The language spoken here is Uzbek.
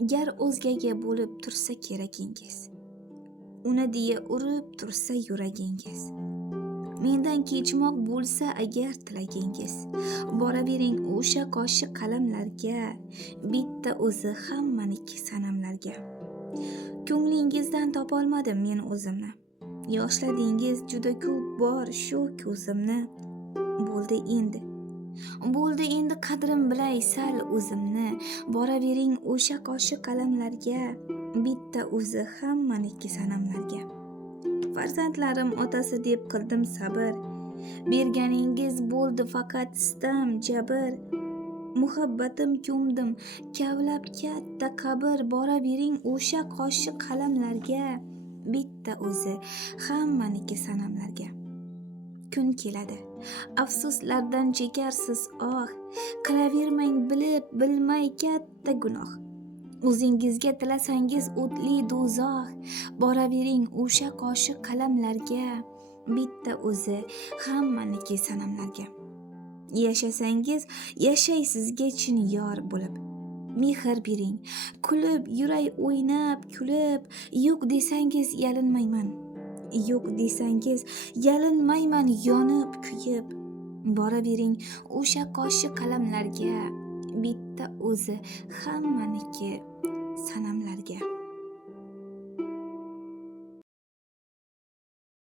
gar o'zgaga bo'lib tursa keragingiz, uni deya urib tursa yuragingiz, mendan kechmoq bo'lsa agar tilagingiz, boravering o'sha qoshi qalamlarga, bitta o'zi hammaniki sanamlarga. Ko'nglingizdan topolmadim men o'zimni, yoshladingiz juda ko'p bor shu ko'zimni. Bo'ldi endi qadrim bilay sal o'zimni, boravering o'sha qoshi qalamlarga, bitta o'zi hammaniki sanamlarga. Farzandlarim otasi deb qildim sabr, berganingiz bo'ldi faqat sitam jabr. Muhabbatim ko'mdim kavlab katta qabr, boravering o'sha qoshi qalamlarga, bitta o'zi hammaniki sanamlarga. Kun keladi, afsuslardan chekarsiz oh, qilavermang bilib bilmay katta gunoh. O'zingizga tilasangiz o'tli do'zax, boravering o'sha qoshi qalamlarga, bitta o'zi hammaniki sanamlarga. Yashasangiz yashaysizga chin yor bo'lib, mehr bering kulib, yuray o'ynab kulib, yo'q desangiz yalinmayman yonib kuyib, boravering o'sha qoshi qalamlarga, bitta o'zi hammaniki sanamlarga.